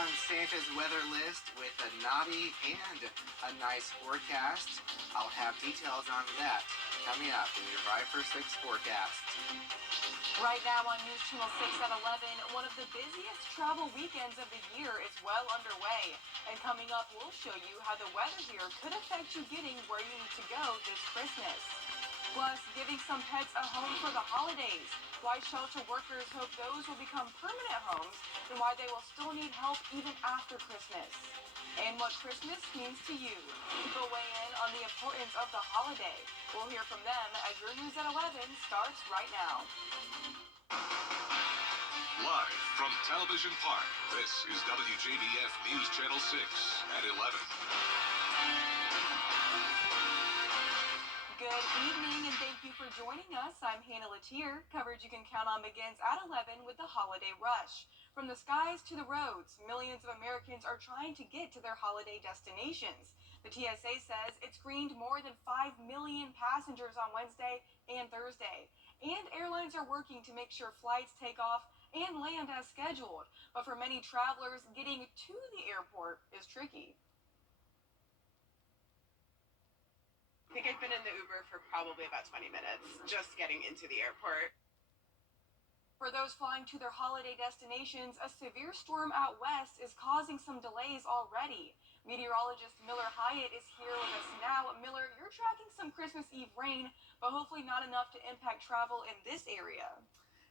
on Santa's weather list with a naughty and a nice forecast. I'll have details on that coming up in your Viper 6 forecast. Right now on News Channel 6 at 11, one of the busiest travel weekends of the year is well underway. And coming up, we'll show you how the weather here could affect you getting where you need to go this Christmas. Plus, giving some pets a home for the holidays, why shelter workers hope those will become permanent homes, and why they will still need help even after Christmas. And what Christmas means to you. People weigh in on the importance of the holiday. We'll hear from them as your News at 11 starts right now. Live from Television Park, this is WJBF News Channel 6 at 11. Good evening and thank you for joining us. I'm Hannah Latier. Coverage you can count on begins at 11 with the holiday rush. From the skies to the roads, millions of Americans are trying to get to their holiday destinations. The TSA says it screened more than 5 million passengers on Wednesday and Thursday. And airlines are working to make sure flights take off and land as scheduled. But for many travelers, getting to the airport is tricky. I think I've been in the Uber for probably about 20 minutes, just getting into the airport. For those flying to their holiday destinations, a severe storm out west is causing some delays already. Meteorologist Miller Hyatt is here with us now. Miller, you're tracking some Christmas Eve rain, but hopefully not enough to impact travel in this area.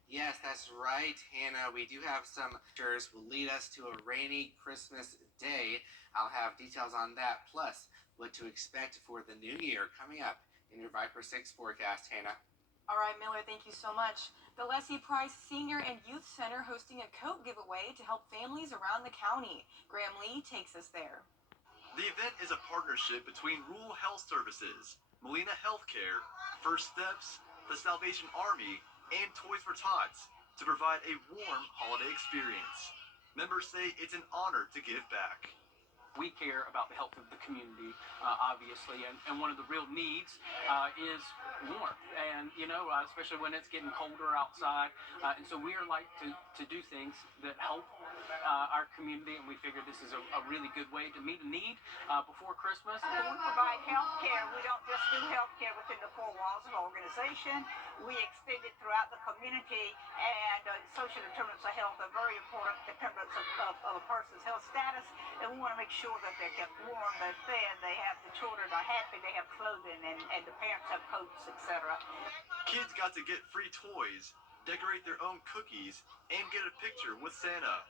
Yes, that's right, Hannah. We do have some pictures will lead us to a rainy Christmas day. I'll have details on that, plus what to expect for the new year coming up in your Viper 6 forecast, Hannah. All right, Miller, thank you so much. The Leslie Price Senior and Youth Center hosting a coat giveaway to help families around the county. Graham Lee takes us there. The event is a partnership between Rural Health Services, Molina Healthcare, First Steps, the Salvation Army, and Toys for Tots to provide a warm holiday experience. Members say it's an honor to give back. We care about the health of the community, obviously, and one of the real needs is warmth, and especially when it's getting colder outside, and so we are like to do things that help our community, and we figure this is a really good way to meet a need before Christmas. We provide health care. We don't just do health care within the four walls of our organization. We extend it throughout the community, and social determinants of health are very important determinants of a person's health status, and we want to make sure that they're kept warm, they're fed, the children are happy, they have clothing, and the parents have coats, etc. Kids got to get free toys, decorate their own cookies, and get a picture with Santa.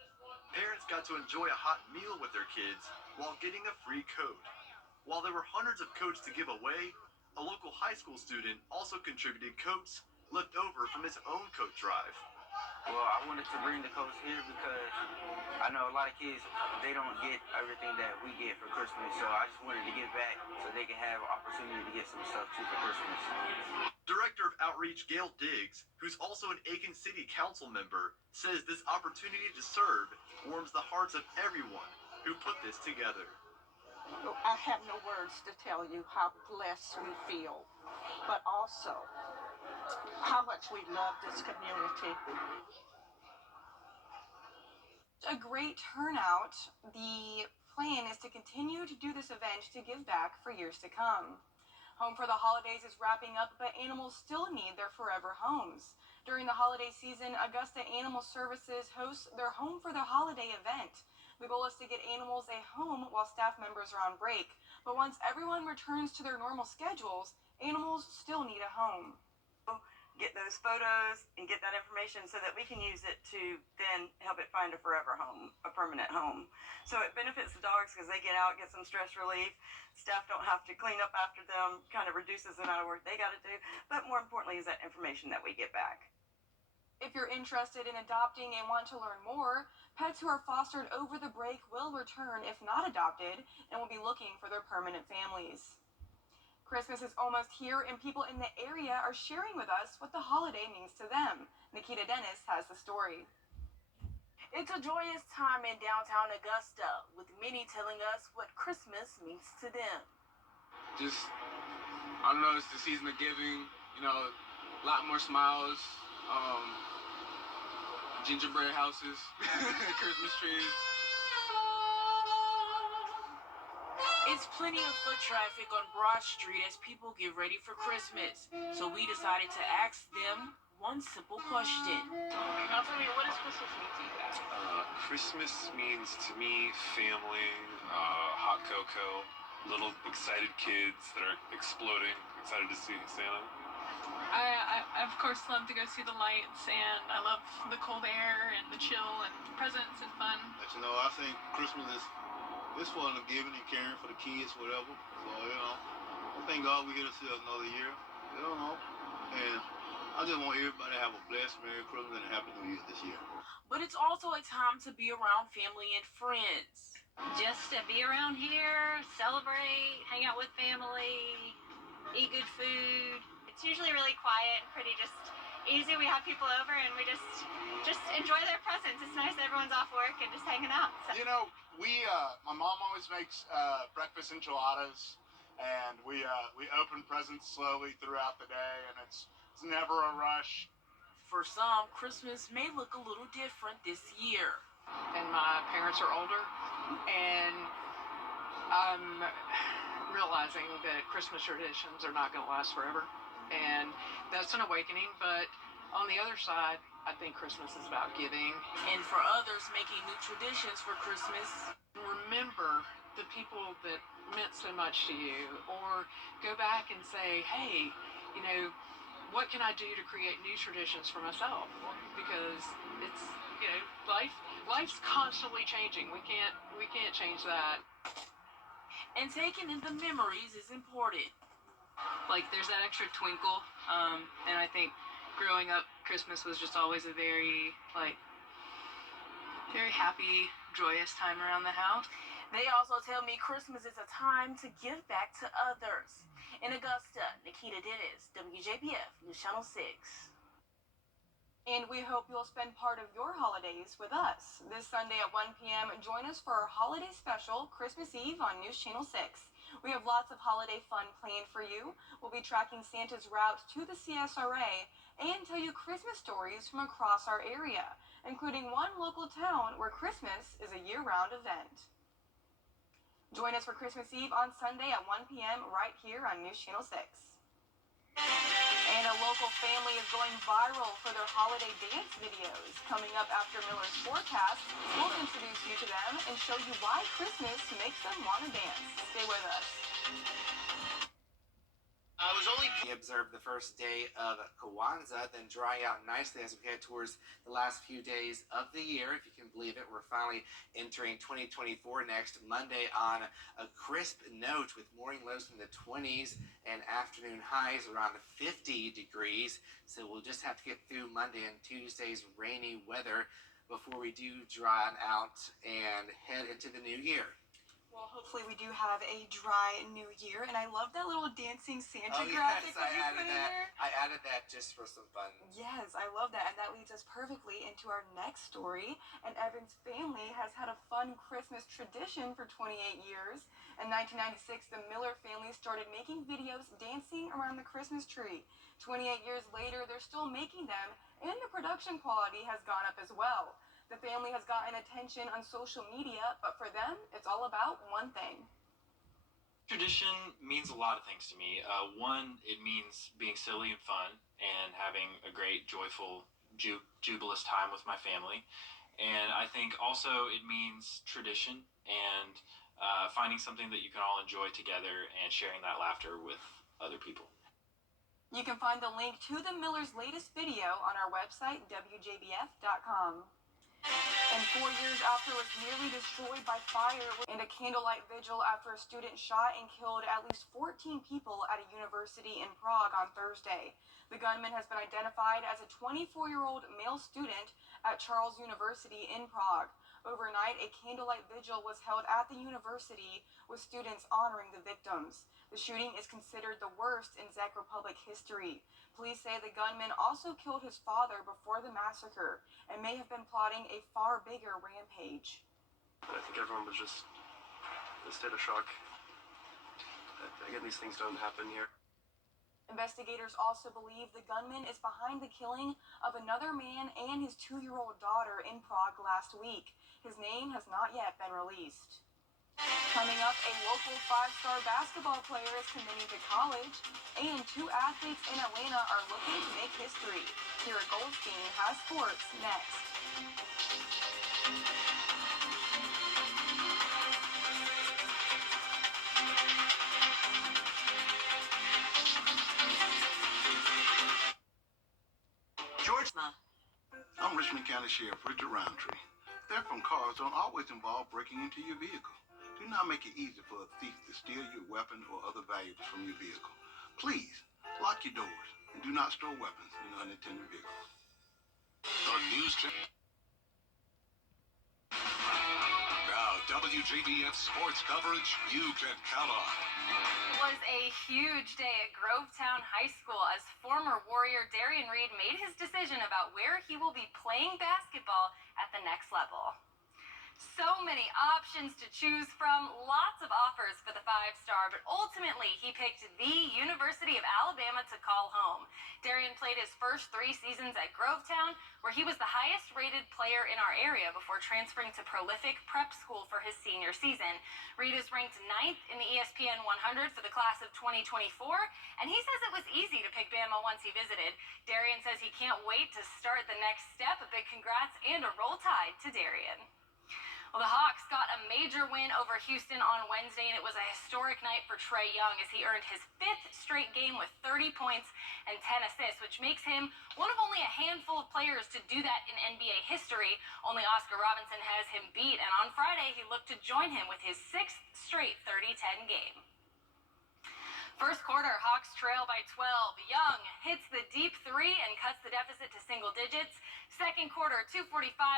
Parents got to enjoy a hot meal with their kids while getting a free coat. While there were hundreds of coats to give away, a local high school student also contributed coats left over from his own coat drive. Well, I wanted to bring the coats here because I know a lot of kids, they don't get everything that we get for Christmas, so I just wanted to give back so they can have an opportunity to get some stuff too for Christmas. Director of Outreach Gail Diggs, who's also an Aiken City Council member, says this opportunity to serve warms the hearts of everyone who put this together. I have no words to tell you how blessed we feel, but also how much we love this community. A great turnout. The plan is to continue to do this event to give back for years to come. Home for the Holidays is wrapping up, but animals still need their forever homes. During the holiday season, Augusta Animal Services hosts their Home for the Holiday event. The goal is to get animals a home while staff members are on break. But once everyone returns to their normal schedules, animals still need a home. Get those photos and get that information so that we can use it to then help it find a forever home, a permanent home. So it benefits the dogs because they get out, get some stress relief. Staff don't have to clean up after them, kind of reduces the amount of work they got to do. But more importantly is that information that we get back. If you're interested in adopting and want to learn more, pets who are fostered over the break will return if not adopted and will be looking for their permanent families. Christmas is almost here, and people in the area are sharing with us what the holiday means to them. Nikita Dennis has the story. It's a joyous time in downtown Augusta, with many telling us what Christmas means to them. Just, I don't know, it's the season of giving, a lot more smiles, gingerbread houses, Christmas trees. It's plenty of foot traffic on Broad Street as people get ready for Christmas. So we decided to ask them one simple question. Now tell me, what does Christmas mean to you guys? Christmas means to me family, hot cocoa, little excited kids that are exploding, excited to see Santa. I of course love to go see the lights, and I love the cold air and the chill and presents and fun. But you know, I think Christmas is for the giving and caring for the kids, whatever. So you know, I thank God we're here to see another year. You know, and I just want everybody to have a blessed Merry Christmas and a Happy New Year this year. But it's also a time to be around family and friends. Just to be around here, celebrate, hang out with family, eat good food. It's usually really quiet and pretty just easy. We have people over and we just enjoy their presence. It's nice that everyone's off work and just hanging out. So. You know, my mom always makes breakfast enchiladas, and we open presents slowly throughout the day, and it's never a rush. For some, Christmas may look a little different this year. And my parents are older, and I'm realizing that Christmas traditions are not going to last forever. And that's an awakening, but on the other side, I think Christmas is about giving. And for others, making new traditions for Christmas. Remember the people that meant so much to you, or go back and say, hey, you know, what can I do to create new traditions for myself? Because it's, you know, life's constantly changing. We can't change that. And taking in the memories is important. Like, there's that extra twinkle, and I think growing up, Christmas was just always a very happy, joyous time around the house. They also tell me Christmas is a time to give back to others. In Augusta, Nikita Dennis, WJBF News Channel 6. And we hope you'll spend part of your holidays with us. This Sunday at 1 p.m., join us for our holiday special, Christmas Eve on News Channel 6. We have lots of holiday fun planned for you. We'll be tracking Santa's route to the CSRA and tell you Christmas stories from across our area, including one local town where Christmas is a year-round event. Join us for Christmas Eve on Sunday at 1 p.m. right here on News Channel 6. And a local family is going viral for their holiday dance videos. Coming up after Miller's forecast, we'll introduce you to them and show you why Christmas makes them want to dance. Stay with us. We observed the first day of Kwanzaa, then dry out nicely as we head towards the last few days of the year. If you can believe it, we're finally entering 2024 next Monday on a crisp note with morning lows in the 20s and afternoon highs around 50 degrees. So we'll just have to get through Monday and Tuesday's rainy weather before we do dry out and head into the new year. Well, hopefully we do have a dry new year, and I love that little dancing Santa graphic that you put in there. I added that just for some fun. Yes, I love that, and that leads us perfectly into our next story. And Evan's family has had a fun Christmas tradition for 28 years. In 1996, the Miller family started making videos dancing around the Christmas tree. 28 years later, they're still making them, and the production quality has gone up as well. The family has gotten attention on social media, but for them, it's all about one thing. Tradition means a lot of things to me. One, it means being silly and fun and having a great, joyful, jubilous time with my family. And I think also it means tradition and finding something that you can all enjoy together and sharing that laughter with other people. You can find the link to the Miller's latest video on our website, WJBF.com. And 4 years after it was nearly destroyed by fire and a candlelight vigil after a student shot and killed at least 14 people at a university in Prague on Thursday. The gunman has been identified as a 24-year-old male student at Charles University in Prague. Overnight, a candlelight vigil was held at the university with students honoring the victims. The shooting is considered the worst in Czech Republic history. Police say the gunman also killed his father before the massacre and may have been plotting a far bigger rampage. I think everyone was just in a state of shock. Again, these things don't happen here. Investigators also believe the gunman is behind the killing of another man and his 2-year-old daughter in Prague last week. His name has not yet been released. Coming up, a local five-star basketball player is committing to college, and two athletes in Atlanta are looking to make history. Kira Goldstein has sports next. I'm Richmond County Sheriff Richard Roundtree. Theft from cars don't always involve breaking into your vehicle. Do not make it easy for a thief to steal your weapon or other valuables from your vehicle. Please, lock your doors and do not store weapons in unattended vehicles. The news channel. Now, WJBF sports coverage you can count on. It was a huge day at Grovetown High School as former Warrior Darian Reed made his decision about where he will be playing basketball at the next level. So many options to choose from, lots of offers for the five-star, but ultimately he picked the University of Alabama to call home. Darian played his first 3 seasons at Grovetown, where he was the highest-rated player in our area before transferring to prolific prep school for his senior season. Reed is ranked 9th in the ESPN 100 for the class of 2024, and he says it was easy to pick Bama once he visited. Darian says he can't wait to start the next step. A big congrats and a Roll Tide to Darian. Well, the Hawks got a major win over Houston on Wednesday, and it was a historic night for Trae Young as he earned his 5th straight game with 30 points and 10 assists, which makes him one of only a handful of players to do that in NBA history. Only Oscar Robinson has him beat, and on Friday he looked to join him with his 6th straight 30-10 game. First quarter, Hawks trail by 12. Young hits the deep 3 and cuts the deficit to single digits. Second quarter, 2:45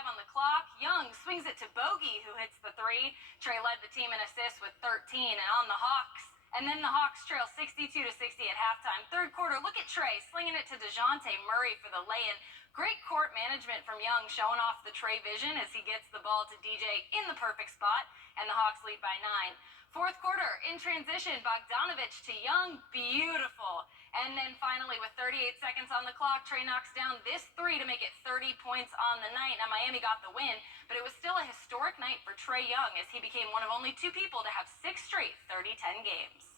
on the clock. Young swings it to Bogey, who hits the 3. Trae led the team in assists with 13, and on the Hawks. And then the Hawks trail 62-60 at halftime. Third quarter, look at Trae slinging it to DeJounte Murray for the lay-in. Great court management from Young, showing off the Trae vision as he gets the ball to DJ in the perfect spot, and the Hawks lead by 9. Fourth quarter, in transition, Bogdanovich to Young, beautiful. And then finally, with 38 seconds on the clock, Trae knocks down this 3 to make it 30 points on the night. Now, Miami got the win, but it was still a historic night for Trae Young as he became one of only 2 people to have 6 straight 30-10 games.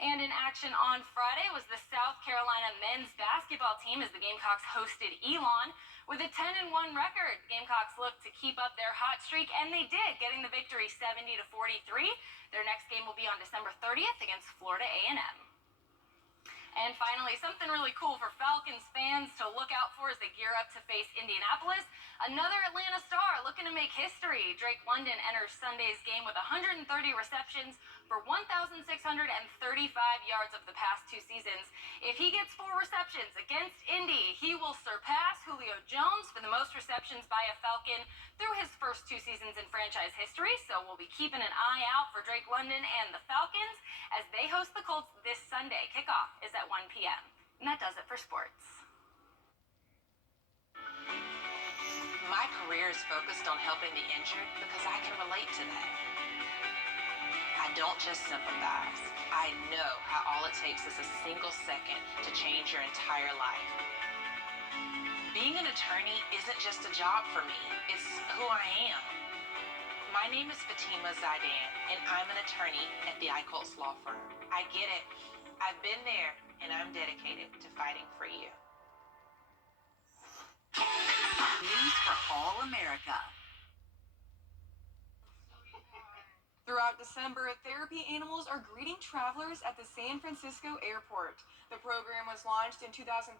And in action on Friday was the South Carolina men's basketball team as the Gamecocks hosted Elon. With a 10-1 record, the Gamecocks looked to keep up their hot streak, and they did, getting the victory 70-43. Their next game will be on December 30th against Florida A&M. And finally, something really cool for Falcons fans to look out for as they gear up to face Indianapolis. Another Atlanta star looking to make history. Drake London enters Sunday's game with 130 receptions for 1,635 yards of the past 2 seasons. If he gets 4 receptions against Indy, he will surpass Julio Jones for the most receptions by a Falcon through his first 2 seasons in franchise history. So we'll be keeping an eye out for Drake London and the Falcons as they host the Colts this Sunday. Kickoff is at 1 p.m. And that does it for sports. My career is focused on helping the injured because I can relate to that. I don't just sympathize. I know how all it takes is a single second to change your entire life. Being an attorney isn't just a job for me, it's who I am. My name is Fatima Zaidan, and I'm an attorney at the Eichholz Law Firm. I get it. I've been there, and I'm dedicated to fighting for you. News for all America. Throughout December, therapy animals are greeting travelers at the San Francisco airport. The program was launched in 2013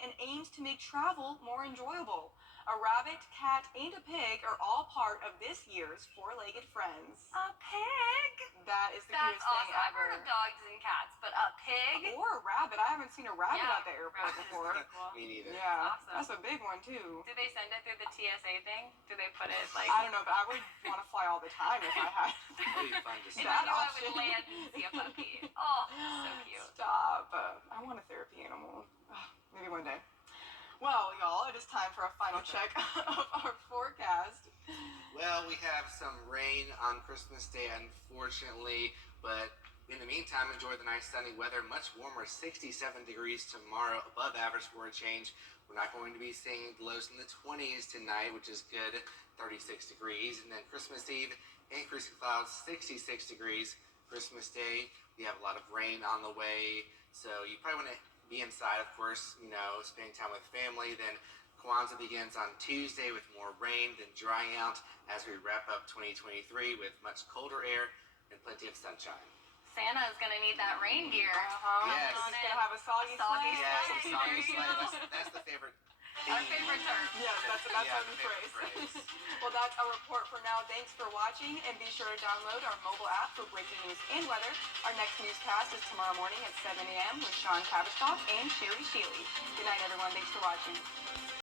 and aims to make travel more enjoyable. A rabbit, cat, and a pig are all part of this year's four-legged friends. A pig? That is the That's cutest thing awesome. I've ever. heard of dogs and cats, but a pig? Or a rabbit. I haven't seen a rabbit Yeah, at the airport rabbit is before. pretty cool. Me neither. Yeah, Awesome. that's a big one too. Do they send it through the TSA thing? Do they put it like... I don't know, but I would want to fly all the time if I had It'd be fun to see. If I that knew I option. would land and see a puppy. Oh, so cute. Stop. I want a therapy animal. Maybe one day. Well, y'all, it is time for a final check of our forecast. Well, we have some rain on Christmas Day, unfortunately, but in the meantime, enjoy the nice sunny weather. Much warmer, 67 degrees tomorrow, above average for a change. We're not going to be seeing lows in the 20s tonight, which is good. 36 degrees. And then Christmas Eve, increasing clouds, 66 degrees. Christmas Day, we have a lot of rain on the way. So you probably want to be inside, of course, spending time with family. Then Kwanzaa begins on Tuesday with more rain, then drying out as we wrap up 2023 with much colder air and plenty of sunshine. Santa is gonna need that rain gear. Yes. He's gonna have a soggy sleigh. Yes, a There soggy you sleigh. go. That's the favorite. Our favorite term. Yes, that's Yeah, our the new favorite phrase. phrase. Well, that's our report for now. Thanks for watching, and be sure to download our mobile app for breaking news and weather. Our next newscast is tomorrow morning at 7 a.m. with Sean Cabishkoff and Sherry Shealy. Good night, everyone. Thanks for watching.